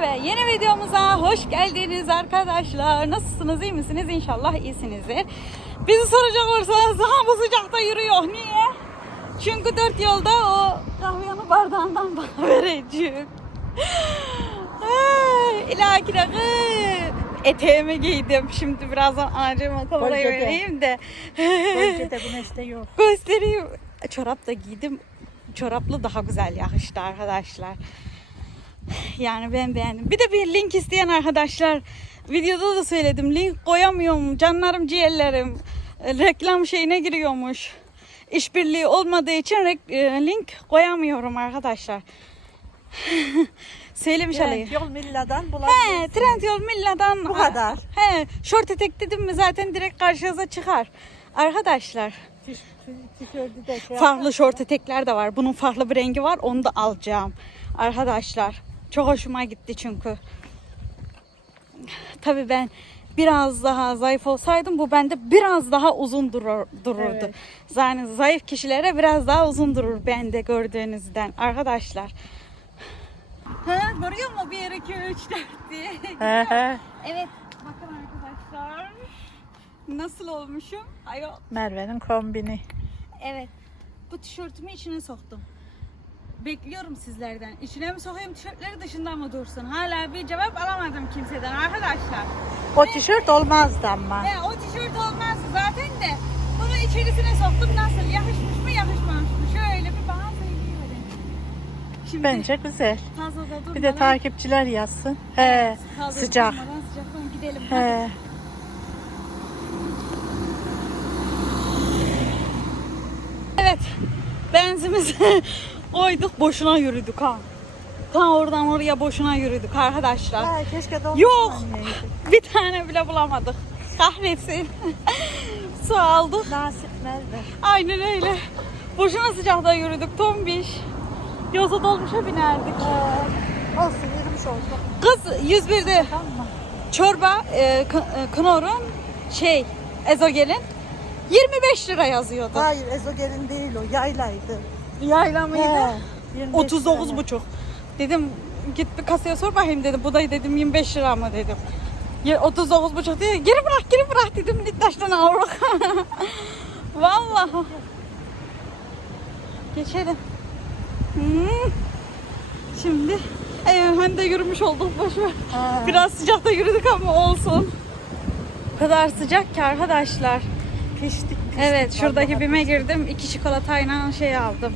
ve yeni videomuza hoş geldiniz arkadaşlar. Nasılsınız, iyi misiniz? İnşallah iyisinizdir. Bizi soracak olursanız daha bu sıcakta yürüyor. Niye? Çünkü dört yolda o kahveyanın bardağından bana İlahi de kız. Eteğimi giydim. Şimdi birazdan acıma kamerayı vereyim de. Bölgede güneşte yok. Göstereyim. Çorap da giydim. Çoraplı daha güzel yakıştı arkadaşlar. Yani ben beğendim. Bir de bir link isteyen arkadaşlar. Videoda da söyledim. Link koyamıyorum. Canlarım ciğerlerim. E, Reklam şeyine giriyormuş. İşbirliği olmadığı için e, link koyamıyorum arkadaşlar. Söylemiş. Trend yol Milla'dan He, bulabilirsiniz. Trendyol Milla'dan. Bu kadar. He, short etek dedim mi zaten direkt karşınıza çıkar. Arkadaşlar şey farklı short etekler de var. Bunun farklı bir rengi var. Onu da alacağım. Arkadaşlar çok hoşuma gitti çünkü. Tabii ben biraz daha zayıf olsaydım bu bende biraz daha uzun durur, dururdu. Evet. Yani zayıf kişilere biraz daha uzun durur bende gördüğünüzden arkadaşlar. Ha, görüyor musun? 1, 2, 3, 4 diye. Evet, bakın arkadaşlar. Nasıl olmuşum? Ayo, Merve'nin kombini. evet. Bu tişörtümü içine soktum. Bekliyorum sizlerden. İçine mi sokayım tişörtleri dışında mı dursun? Hala bir cevap alamadım kimseden arkadaşlar. O tişört olmazdı ama. He, o tişört olmaz zaten de. Bunu içerisine soktum nasıl? Yakışmış mı yakışmamış mı? Şöyle bir bana söyleyiverin. Şimdi Bence güzel. fazla da durmadan. Bir de takipçiler yazsın. He. Sıcak. sıcaktan gidelim. He. Evet. Benzimizi koyduk boşuna yürüdük ha. Ta oradan oraya boşuna yürüdük arkadaşlar. Ha, keşke Yok. Bir tane bile bulamadık. Kahretsin. Su aldık. Nasip Merve. Aynen öyle. Boşuna sıcakta yürüdük tombiş. Yoksa dolmuşa binerdik. He. Olsun yürümüş oldu. Kız 101'de Tamam mı? çorba e, e, Knorr'un şey Ezogel'in 25 lira yazıyordu. Hayır ezogelin değil o yaylaydı. Yayla mıydı? He. 25 39 lira. buçuk. Dedim git bir kasaya sor bakayım dedim. Bu da dedim 25 lira mı dedim. Ya 39 buçuk diyor. Geri bırak geri bırak dedim. Littaş'tan avrak. Vallahi. Geçelim. Hmm. Şimdi e, hem de yürümüş olduk boşver. Biraz sıcakta yürüdük ama olsun. O kadar sıcak ki arkadaşlar. Piştik. Evet şuradaki bime girdim. iki çikolatayla şey aldım.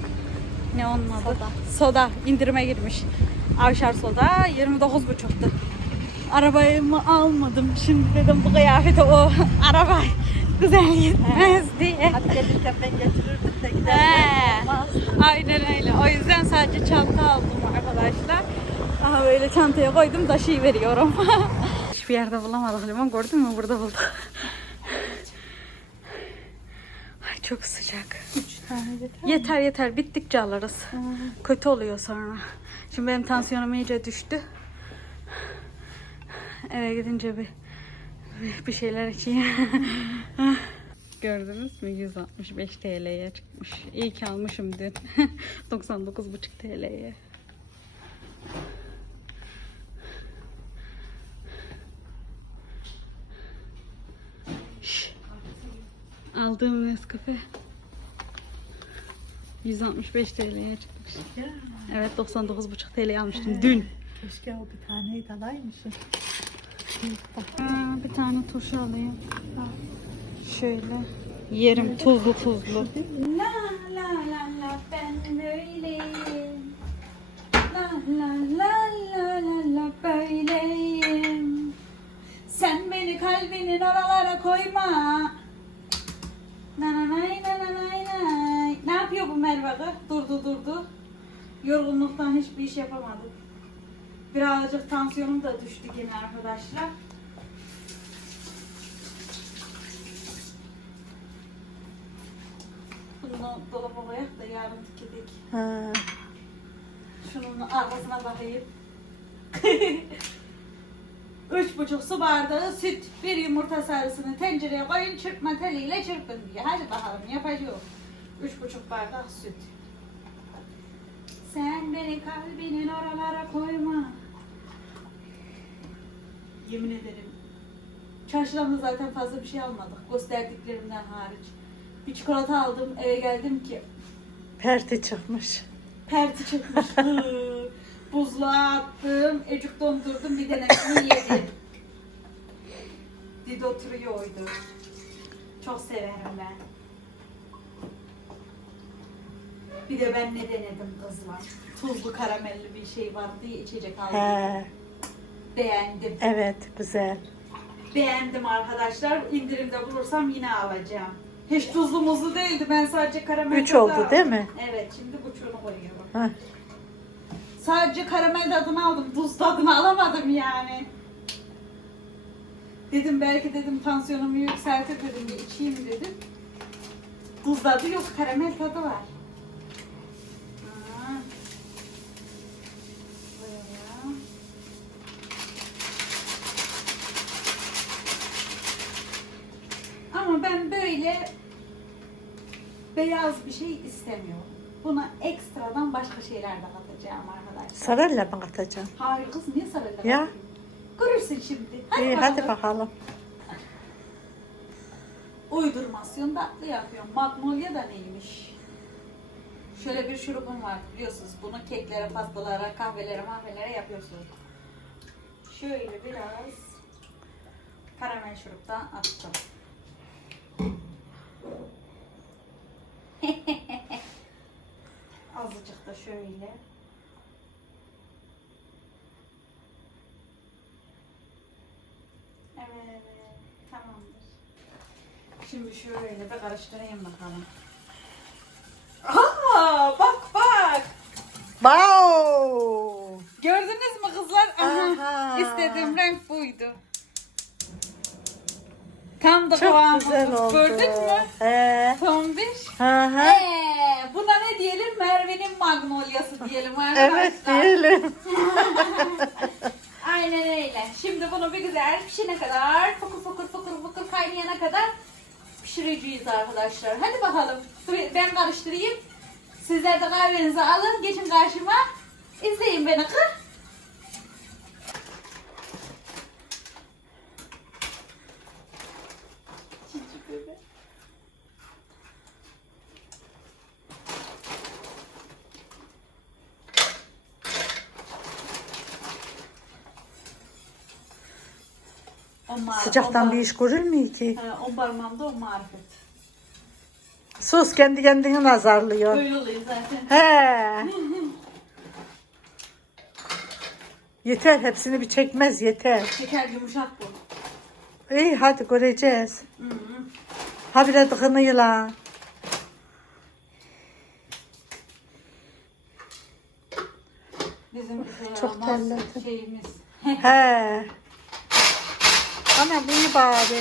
Ne onun adı? Soda. Soda. indirime girmiş. Avşar soda 29,5'tu. Arabayı mı almadım. Şimdi dedim bu kıyafete o araba güzel gitmez diye. Hadi gelirken ben getirirdim de olmaz. Aynen öyle. O yüzden sadece çanta aldım arkadaşlar. Aha böyle çantaya koydum taşıyı veriyorum. Hiçbir yerde bulamadık limon gördün mü? Burada bulduk. Çok sıcak. Üç tane yeter. Yeter yeter bittikçe alırız. Kötü oluyor sonra. Şimdi benim tansiyonum iyice düştü. Eve gidince bir bir şeyler içeyim. Gördünüz mü 165 TL'ye çıkmış. İyi ki almışım dün. 99,5 TL'ye. Aldığım Nescafe 165 TL'ye çıkmış. Ya, Evet 99,5 TL almıştım dün. Keşke o bir taneyi de alaymışım. Aa, bir tane turşu alayım. Şöyle. Yerim tuzlu tuzlu. La la la la ben böyleyim. La la la la la la böyleyim. Sen beni kalbinin oralara koyma. Na na nay na na nay nay. Ne yapıyor bu Merve kız? Durdu durdu. Yorgunluktan hiçbir iş yapamadık. Birazcık tansiyonum da düştü yine arkadaşlar. Bunu dolaba koyak da yarın. Ha. Şunun arkasına bakayım. Üç buçuk su bardağı süt, bir yumurta sarısını tencereye koyun, çırpma teliyle çırpın diye. Hadi bakalım yapacağım. Üç buçuk bardak süt. Sen beni kalbinin oralara koyma. Yemin ederim. Çarşıdan da zaten fazla bir şey almadık. Gösterdiklerimden hariç. Bir çikolata aldım. Eve geldim ki Perde çıkmış. perti çıkmış. Buzluğa attım. Ecuk dondurdum. Bir tanesini yedim. Didi oturuyordu. Çok severim ben. Bir de ben ne denedim kızlar. Tuzlu karamelli bir şey var diye içecek aldım. He, Beğendim. evet güzel. Beğendim arkadaşlar. İndirimde bulursam yine alacağım. Hiç tuzlu muzlu değildi. Ben sadece karamel Üç oldu değil mi? Evet. Şimdi buçuğunu koyuyorum. Heh. Sadece karamel tadını aldım. Tuz tadını alamadım yani. Dedim belki dedim tansiyonumu yükseltir dedim bir içeyim dedim. Tuz tadı yok. Karamel tadı var. Ama ben böyle beyaz bir şey istemiyorum. Buna şeyler de katacağım arkadaşlar. Sarayla mı katacağım? Hayır kız niye sarıyla Ya. katayım? Görürsün şimdi. Hadi İyi bakalım. hadi bakalım. Uydurmasyon tatlı yapıyorum. Magnolia da neymiş? Şöyle bir şurubum var biliyorsunuz. Bunu keklere, pastalara, kahvelere, mahvelere yapıyorsunuz. Şöyle biraz karamel şuruptan attım. Azıcık da şöyle. Evet, tamamdır. Şimdi şöyle bir karıştırayım bakalım. Aa, bak bak. Wow! Gördünüz mü kızlar? Aha, Aha. istediğim renk buydu. Tam da Çok kıvamı. güzel oldu. Gördün mü? He. Tombiş. Hı hı. Ee, diyelim? Merve'nin magnoliası diyelim arkadaşlar. Evet diyelim. Aynen öyle. Şimdi bunu bir güzel pişene kadar, fokur fokur fokur fokur kaynayana kadar pişireceğiz arkadaşlar. Hadi bakalım. Ben karıştırayım. Sizler de kahvenizi alın. Geçin karşıma. İzleyin beni kız. O ma- Sıcaktan bir iş görülmüyor ki. He, o parmağımda o marifet. Sus kendi kendini nazarlıyor. Böyle oluyor zaten. He. Yeter hepsini bir çekmez yeter. Şeker yumuşak bu. İyi hadi göreceğiz. Hı hı. Ha bile tıkınıyor la. Bizim Çok terledim. şeyimiz. He. Anam iyi bari.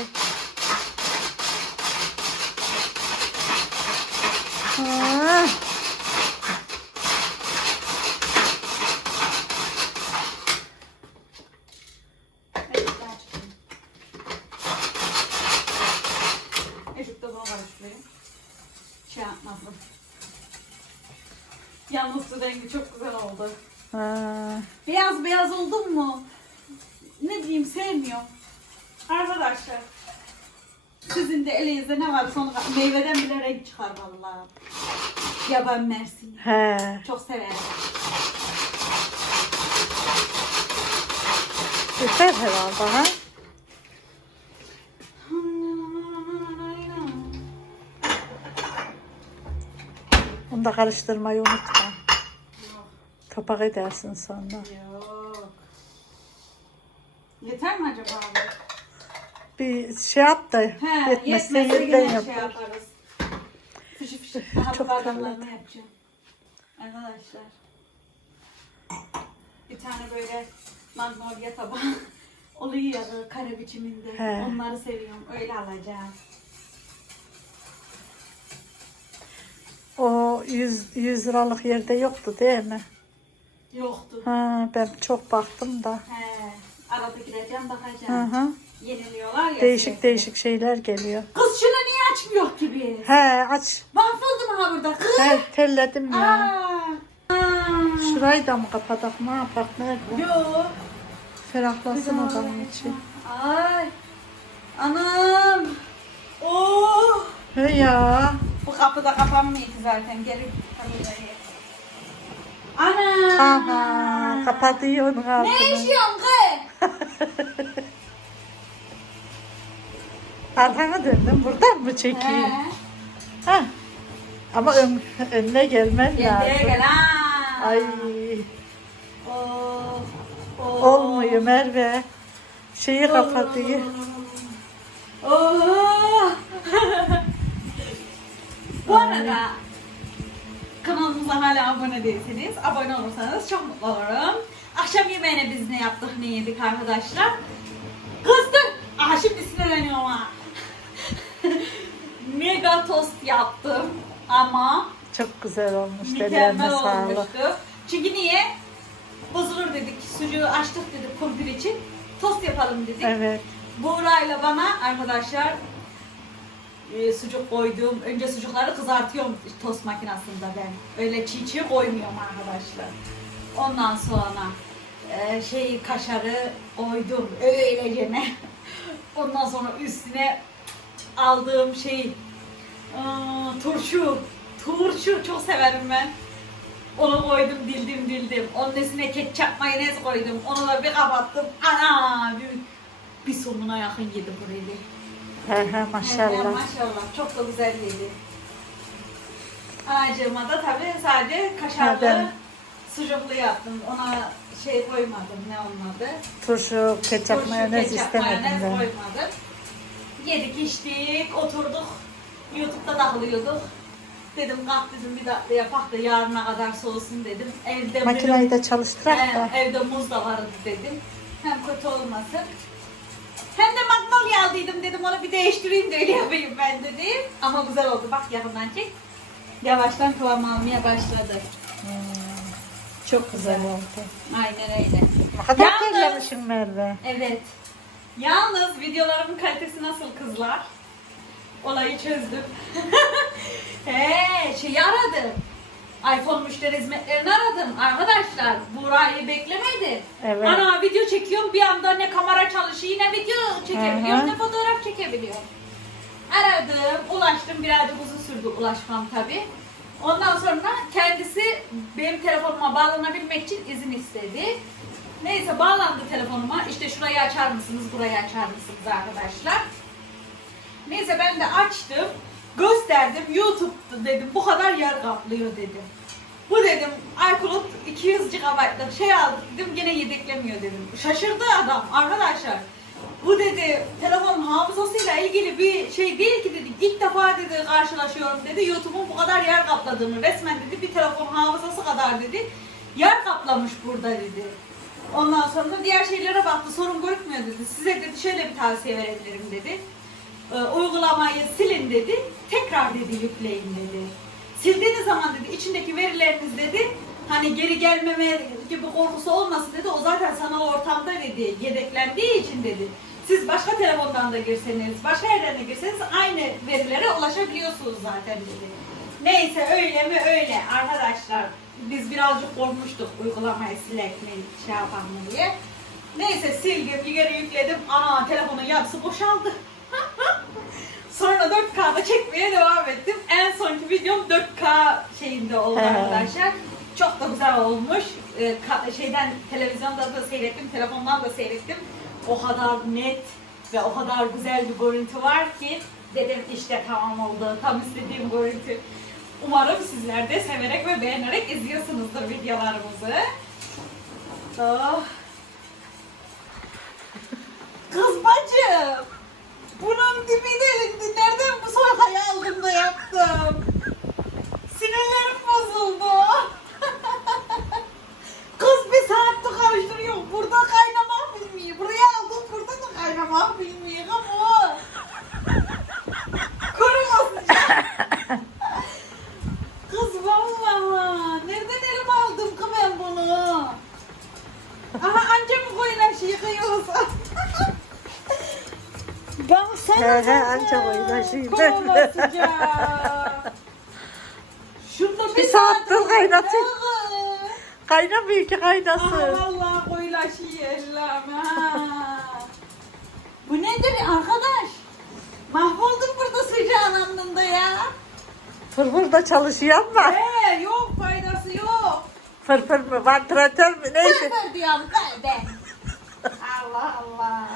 Ha. Meyveden bile renk çıkar vallahi. Yaban mersin. He. Çok severim. Yeter herhalde ha. Bunu da karıştırmayı unutma. Yok, Topak edersin sonra. yok. Yeter mi acaba? Bir şey yap da He, yetmezse yetmezse yeniden yine yap. şey yaparız. Fışı fışı. Daha Çok yapacağım. Arkadaşlar. Bir tane böyle magnolia tabağı oluyor ya kare biçiminde. He. Onları seviyorum. Öyle alacağım. O 100, 100 liralık yerde yoktu değil mi? Yoktu. Ha, ben çok baktım da. He. Arada gideceğim Hı bakacağım. hı. Yeniliyorlar ya. Değişik sürekli. değişik şeyler geliyor. Kız şunu niye açmıyor ki biz? He aç. Mahvoldum ha burada kız. He terledim ya. Aa. Aa. Şurayı da mı kapatak ne yapak nerede? Yok. Ferahlasın odamın içi. Ay. Anam. Oh. He ya. Bu kapı da kapanmıyor ki zaten. Kamerayı. Ana. Aha. Kapatıyor altını. Ne işiyorsun kız? Arkana döndüm. Buradan mı çekeyim? Ha. Ama ön, önüne gelmen Gel gel lazım. gel. ha. Ay. Oh. Oh. Olmuyor Merve. Şeyi kapatıyor. Oh. Bu arada kanalımıza hala abone değilseniz abone olursanız çok mutlu olurum. Akşam yemeğine biz ne yaptık ne yedik arkadaşlar? Kızdık. Aha şimdi sinirleniyorum ha. Mega tost yaptım ama Çok güzel olmuş. Mükemmel olmuştu. Çünkü niye? Bozulur dedik. Sucuğu açtık dedik kumpir için. Tost yapalım dedik. Evet. Buğra'yla bana arkadaşlar e, sucuk koydum. Önce sucukları kızartıyorum tost makinesinde ben. Öyle çiğ çiğ koymuyorum arkadaşlar. Ondan sonra e, şey kaşarı koydum öylece Ondan sonra üstüne aldığım şey aa, turşu. Turşu çok severim ben. Onu koydum dildim dildim. Onun üstüne ketçap mayonez koydum. Onu da bir kapattım. Ana bir, bir sonuna yakın yedi burayı. He he maşallah. maşallah. Çok da güzel yedi. Anacığıma da tabii sadece Ha, kaşarlı ben- sucuklu yaptım. Ona şey koymadım. Ne olmadı? Turşu, ketçap, Turşu, mayonez ketçap, istemedim mayonez ben. koymadım. Yedik içtik oturduk. Youtube'da takılıyorduk. Dedim kalk dedim bir dakika yapak da yarına kadar soğusun dedim. Evde Makineyi de çalıştırak da. evde muz da vardı dedim. Hem kötü olmasın. Hem de magnolia aldıydım dedim onu bir değiştireyim de öyle yapayım ben dedim. Ama güzel oldu bak yakından çek. Yavaştan kıvam almaya başladı. Çok güzel oldu. Aynen öyle. Ne kadar Yalnız- Merve. Evet. Yalnız videolarımın kalitesi nasıl kızlar? Olayı çözdüm. He, şeyi aradım. iPhone müşteri hizmetlerini aradım. Arkadaşlar Buğra'yı beklemedi. Evet. Ana video çekiyorum bir anda ne kamera çalışıyor ne video çekebiliyorum Hı hı. ne fotoğraf çekebiliyorum. Aradım, ulaştım. Birazcık uzun sürdü ulaşmam tabi. Ondan sonra kendisi benim telefonuma bağlanabilmek için izin istedi. Neyse bağlandı telefonuma. İşte şurayı açar mısınız, burayı açar mısınız arkadaşlar. Neyse ben de açtım. Gösterdim. YouTube dedim. Bu kadar yer kaplıyor dedim. Bu dedim iCloud 200 GB'lık şey aldık dedim gene yedeklemiyor dedim. Şaşırdı adam arkadaşlar. Bu dedi telefon hafızasıyla ilgili bir şey değil ki dedi. İlk defa dedi karşılaşıyorum dedi. YouTube'un bu kadar yer kapladığını resmen dedi bir telefon hafızası kadar dedi. Yer kaplamış burada dedi. Ondan sonra diğer şeylere baktı sorun görükmüyor dedi. Size dedi şöyle bir tavsiye verebilirim dedi. Ee, uygulamayı silin dedi. Tekrar dedi yükleyin dedi. Sildiğiniz zaman dedi içindeki verileriniz dedi hani geri gelmeme gibi korkusu olmasın dedi. O zaten sanal ortamda dedi yedeklendiği için dedi. Siz başka telefondan da girseniz, başka yerden de girseniz aynı verilere ulaşabiliyorsunuz zaten dedi. Neyse öyle mi öyle arkadaşlar. Biz birazcık korkmuştuk uygulamayı silek mi şey yapan mı diye. Neyse sildim, geri yükledim. Ana telefonun yarısı boşaldı. Sonra 4K'da çekmeye devam ettim. En sonki videom 4K şeyinde oldu He. arkadaşlar. Çok da güzel olmuş. Ee, ka- şeyden televizyonda da seyrettim, telefondan da seyrettim. O kadar net ve o kadar güzel bir görüntü var ki dedim işte tamam oldu. Tam istediğim görüntü. Umarım sizler de severek ve beğenerek izliyorsunuzdur videolarımızı. Oh. Kız bacım. Bunun dibi delindi. Nereden bu soykayı aldım da yaptım? Sinirlerim bozuldu. Kız bir saattir karıştırıyor. Burada kaynamak bilmiyor. Buraya aldım burada da kaynamak bilmiyor. Ama kurumasın. Kız vallahi. Nereden elim aldım ki bunu? Aha anca mı koyun her şeyi yıkıyorsa? Baksana He he anca şimdi. Kovalasıca. Şurada bir, Bir saattir kaynatıyor. Evet. Kaynamıyor ki kaynasın. vallahi koyular taşıyalım ha. Bu nedir arkadaş? Mahvoldum burada sıcağın anında ya. Fırfırda çalışıyor var. He yok faydası yok. Fırfır mı? Vantilatör mü? Neyse. Sıfır diyorum ben. ben. Allah Allah.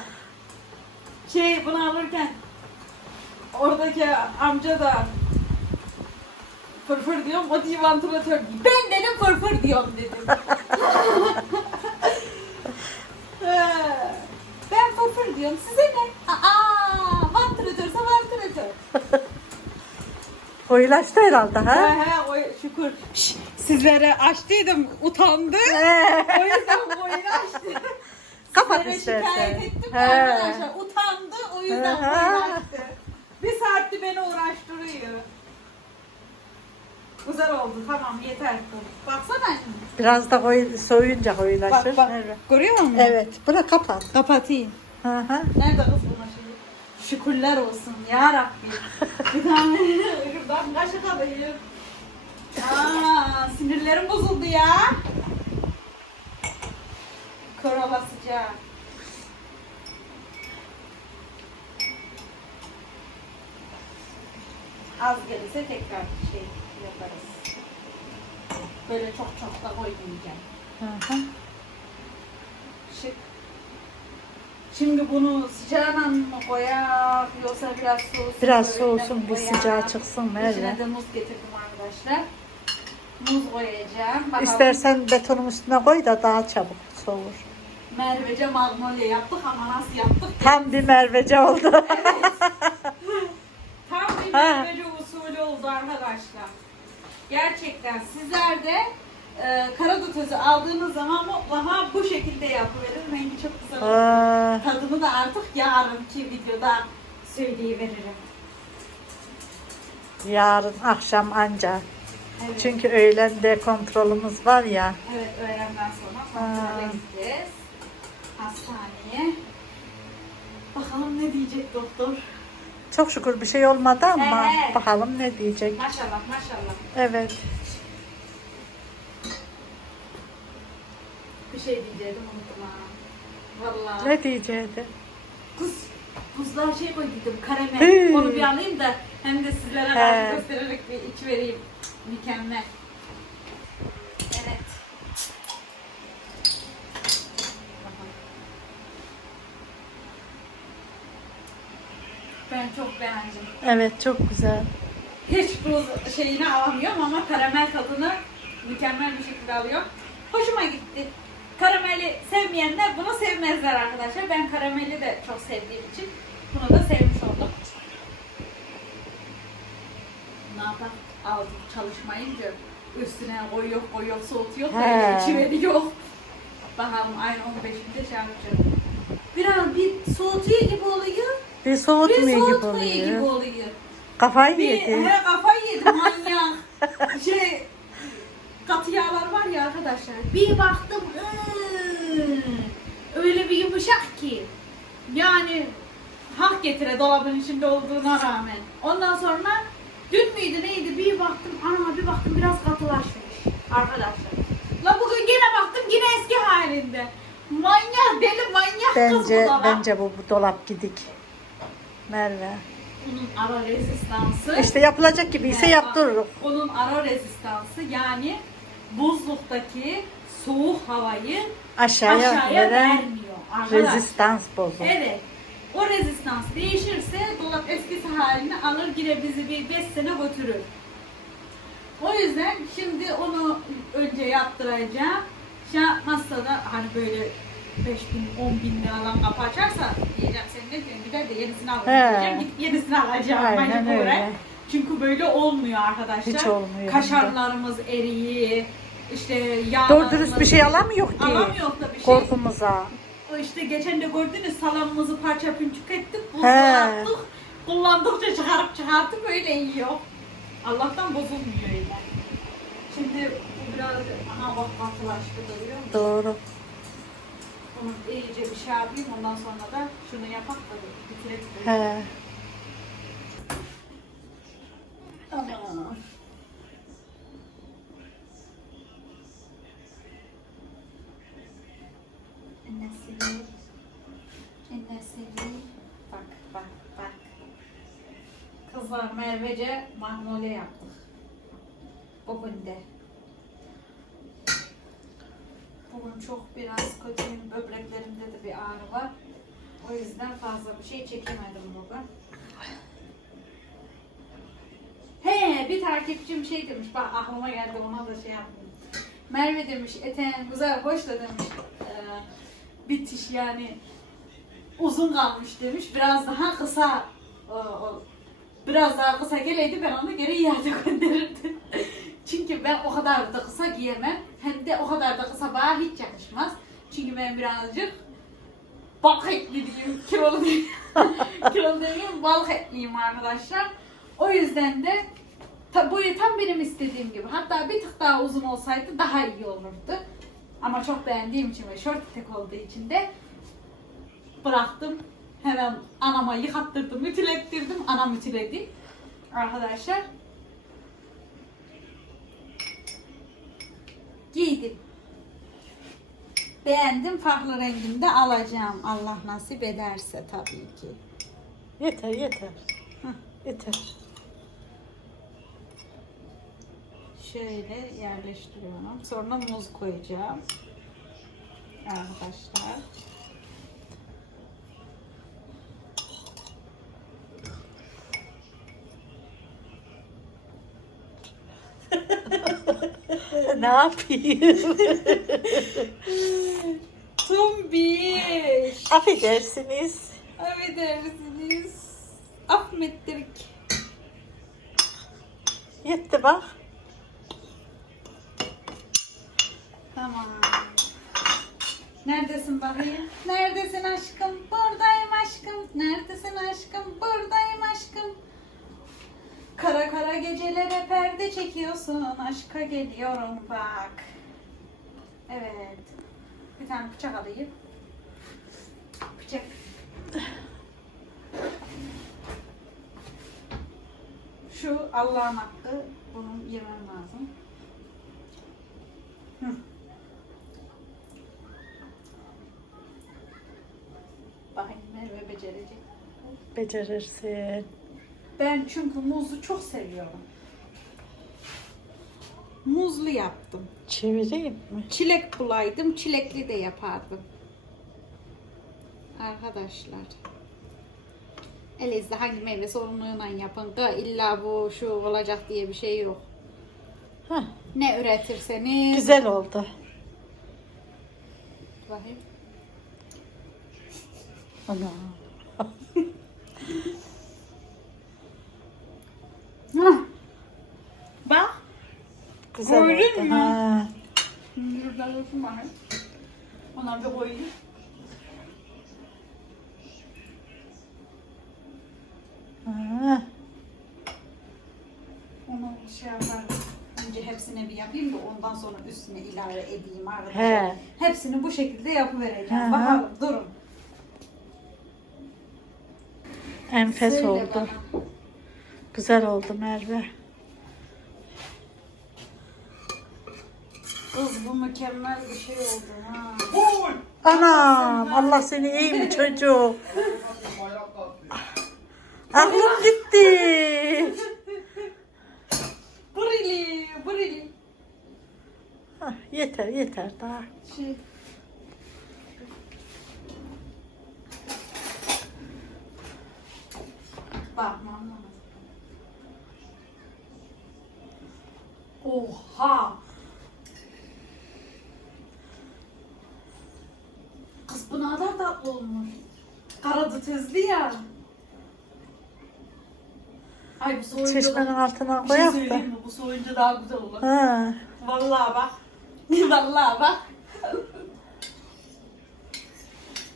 Şey bunu alırken oradaki amca da fırfır diyorum o diyor vantilatör. Ben dedim fırfır diyorum dedim. He. ben fırfır diyorum size ne? Aa, vantilatörse vantilatör. Koyulaştı herhalde He ha? he o şükür. Şş, sizlere açtıydım utandı. He. o yüzden boyunu açtı. Kapat Sizlere şikayet ettim He. arkadaşlar. Yüzden açtı. Bir saatti beni uğraştırıyor. Güzel oldu tamam yeter. Baksana şimdi. Biraz da koy, soğuyunca koyulaşır. Bak bak. Evet. Görüyor musun? Evet. Bırak kapat. Kapatayım. Hı hı. Nerede kız bu maşını? Şükürler olsun ya Rabbi. Bir tane şuradan kaşık alayım. Aa, sinirlerim bozuldu ya. Korola sıcak. Az gelirse tekrar şey yaparız. Böyle çok çok da koymayacağım. Hı hı. Şık. Şimdi bunu sıcağına mı koyak yoksa biraz soğusun? Biraz soğusun, bir sıcağı çıksın, Merve. İçine de muz getirdim arkadaşlar. Muz koyacağım. Bakalım. İstersen betonun üstüne koy da daha çabuk soğur. Mervece magnolia yaptık ama nasıl yaptık? Tam bir mervece oldu. Tam bir Ha. mervece usulü oldu arkadaşlar. Gerçekten sizler de e, karadut özü aldığınız zaman mutlaka bu şekilde yapıverin. Rengi çok güzel olur. Aa, Tadını da artık yarınki videoda söyleyiveririm. yarın akşam anca. Evet. Çünkü öğlende kontrolümüz var ya. Evet, öğlenden sonra kontrole gideceğiz. Hastaneye. Bakalım ne diyecek doktor. Çok şükür bir şey olmadı ama Evet. bakalım ne diyecek. Maşallah maşallah. Evet. Bir şey diyecektim unuttum ha. Vallahi. Ne diyecekti? Kız, buzluğa şey koydum karamel. Hey. Onu bir alayım da hem de sizlere He. göstererek bir iç vereyim. Mükemmel. Evet. Ben çok beğendim. Evet çok güzel. Hiç buz şeyini alamıyorum ama karamel tadını mükemmel bir şekilde alıyor. Hoşuma gitti. Karameli sevmeyenler bunu sevmezler arkadaşlar. Ben karameli de çok sevdiğim için bunu da sevmiş oldum. Ne yapalım? Aldık çalışmayınca üstüne koyuyor koyuyor soğutuyor. Böyle içi veriyor. Bakalım aynı 15'inde şey yapacağım. Biraz bir. Bir soğutmuyor gibi soğutmuyor gibi oluyor. oluyor. Kafayı Bir yedi. he, kafayı yedim manyak. şey katı yağlar var ya arkadaşlar. Bir baktım ıı, öyle bir yumuşak ki. Yani hak getire dolabın içinde olduğuna rağmen. Ondan sonra dün müydü neydi bir baktım ana bir baktım biraz katılaşmış arkadaşlar. La bugün yine baktım yine eski halinde. Manyak deli manyak kız bu Bence dolap. bence bu, bu dolap gidik. Merve. Bunun ara rezistansı. İşte yapılacak gibi ise yaptırırız. Onun ara rezistansı yani buzluktaki soğuk havayı Aşağıya, aşağıya vermiyor. Arkadaşlar. rezistans bozu. Evet. O rezistans değişirse dolap eskisi halini alır yine bizi bir 5 sene götürür. O yüzden şimdi onu önce yaptıracağım. Şu an masada hani böyle 5 bin, 10 bin liradan kapı açarsa diyeceğim senin ne diyorsun gider de yenisini alırım He. diyeceğim. Git yenisini alacağım. Aynen Manyak öyle. Çünkü böyle olmuyor arkadaşlar. Hiç olmuyor. Kaşarlarımız eriyi, işte Doğru yağlarımız... dürüst bir şey alamıyor ki. Alamıyor da bir şey. Korkumuza. İşte geçen de gördünüz salamımızı parça pinçik ettik, buzluğa He. attık. Kullandıkça çıkarıp çıkartıp öyle yiyor. Allah'tan bozulmuyor öyle. Şimdi bu biraz aha bak katılaştı görüyor musun? Doğru. Bunu iyice bir şey yapayım ondan sonra da şunu yapak da bitirelim. He. Tamam. Nesli. Nesli. Bak bak bak. Kızlar Mervece magnole yaptık. Bugün de. Çok biraz kötüyüm. Böbreklerimde de bir ağrı var. O yüzden fazla bir şey çekemedim bugün. He bir takipçim şey demiş. Bak aklıma geldi ona da şey yaptım. Merve demiş eteğin güzel hoş da demiş. Ee, bitiş yani uzun kalmış demiş. Biraz daha kısa o, o, biraz daha kısa geleydi ben onu geri iade gönderirdim. Çünkü ben o kadar da kısa giyemem. Hem de o kadar da kısa bana hiç yakışmaz. Çünkü ben birazcık balık etli diyeyim. Kilolu değil. Kilolu değil, balık etliyim arkadaşlar. O yüzden de ta, bu tam benim istediğim gibi. Hatta bir tık daha uzun olsaydı daha iyi olurdu. Ama çok beğendiğim için ve short tek olduğu için de bıraktım. Hemen anama yıkattırdım, ütülettirdim. Anam ütüledi. Arkadaşlar. Giydim. Beğendim. Farklı renginde alacağım. Allah nasip ederse tabii ki. Yeter yeter. Hah. Yeter. Şöyle yerleştiriyorum. Sonra muz koyacağım. Arkadaşlar. ne yapayım? Tombiş. Affedersiniz. Affedersiniz. Affettirdik. Yetti bak. Tamam. Neredesin bakayım? Neredesin aşkım? Buradayım aşkım. Neredesin aşkım? Buradayım aşkım. Kara kara gecelere perde çekiyorsun. Aşka geliyorum bak. Evet. Bir tane bıçak alayım. Bıçak. Şu Allah'ın hakkı. Bunu yemem lazım. Hı. Bakayım Merve becerecek. Becerirsin. Ben çünkü muzu çok seviyorum. Muzlu yaptım. Çevireyim mi? Çilek bulaydım, çilekli de yapardım. Arkadaşlar. Elinizde hangi meyve sorumluluğuyla yapın da illa bu şu olacak diye bir şey yok. Hah, Ne üretirseniz. güzel oldu. Bakayım. Ana. Hah. Bak. Güzel Gördün oldu. mü? Ha. Bakayım. Onları da koyayım. Ha. Onu şey yaparım. Önce hepsine bir yapayım da ondan sonra üstüne ilave edeyim arkadaşlar. He. Hepsini bu şekilde yapıvereceğim. Hı hı. Bakalım durun. Enfes Söyle oldu. bana. Güzel oldu Merve. Kız bu mükemmel bir şey oldu ha. Anam Allah seni iyi mi çocuğum? Aklım gitti. Brili, brili. Hah, yeter yeter daha. Şey. Bakmam lazım. Oha! Kız bu ne kadar tatlı olmuş. Karadı tezli ya. Ay bu soyunca Çeşmenin da... altına Bir şey koyak da. söyleyeyim mi? Bu soyunca daha güzel olur. Ha. Vallahi bak. Vallahi bak.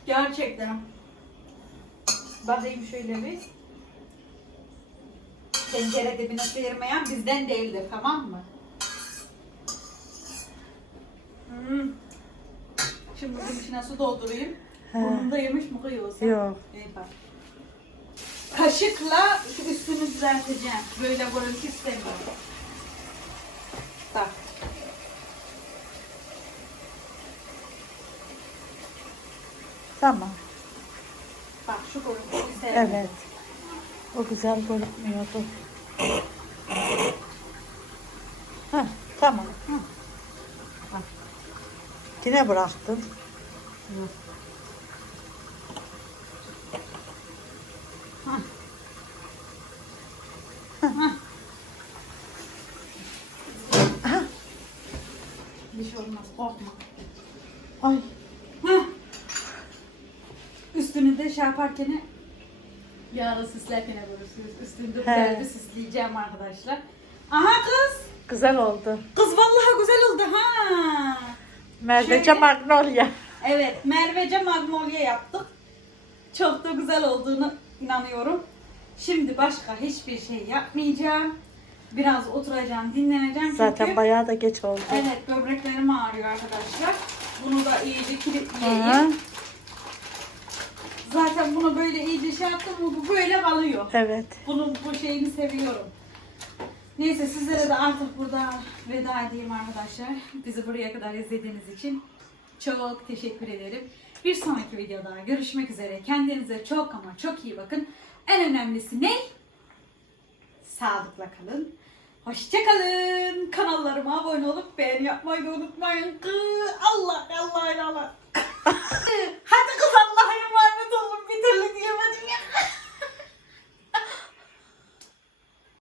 Gerçekten. Bakayım şöyle bir. Tencere dibine sıyırmayan bizden değildir tamam mı? Hmm. Şimdi bunun içine su doldurayım. Burnunda yemiş mi kıyıyorsa? Yok. Bak. Kaşıkla şu üstünü düzelteceğim. Böyle görüntü istemiyorum. Bak. Tamam. Bak şu görüntüyü sevdim. Evet. O güzel görünmüyordu. Heh, tamam. Bak. Yine bıraktın. Bir şey olmaz korkma. Ay Heh. Üstünü de şey yaparken yağlı süslerken görürsünüz. Üstünü de güzel bir süsleyeceğim arkadaşlar. Aha kız. güzel oldu. Kız vallahi güzel oldu ha. Mervece Şöyle. Magnolia. Evet Mervece Magnolia yaptık. Çok da güzel olduğunu inanıyorum. Şimdi başka hiçbir şey yapmayacağım. Biraz oturacağım, dinleneceğim. Zaten çünkü... bayağı da geç oldu. Evet böbreklerim ağrıyor arkadaşlar. Bunu da iyice kilitleyeyim. Zaten bunu böyle iyice şey yaptım mı bu böyle kalıyor. Evet. Bunun bu şeyini seviyorum. Neyse sizlere de artık burada veda edeyim arkadaşlar. Bizi buraya kadar izlediğiniz için çok teşekkür ederim. Bir sonraki videoda görüşmek üzere. Kendinize çok ama çok iyi bakın. En önemlisi ne? Sağlıkla kalın. Hoşçakalın. Kanallarıma abone olup beğeni yapmayı da unutmayın. Allah Allah Allah. Hadi तोड़ दिया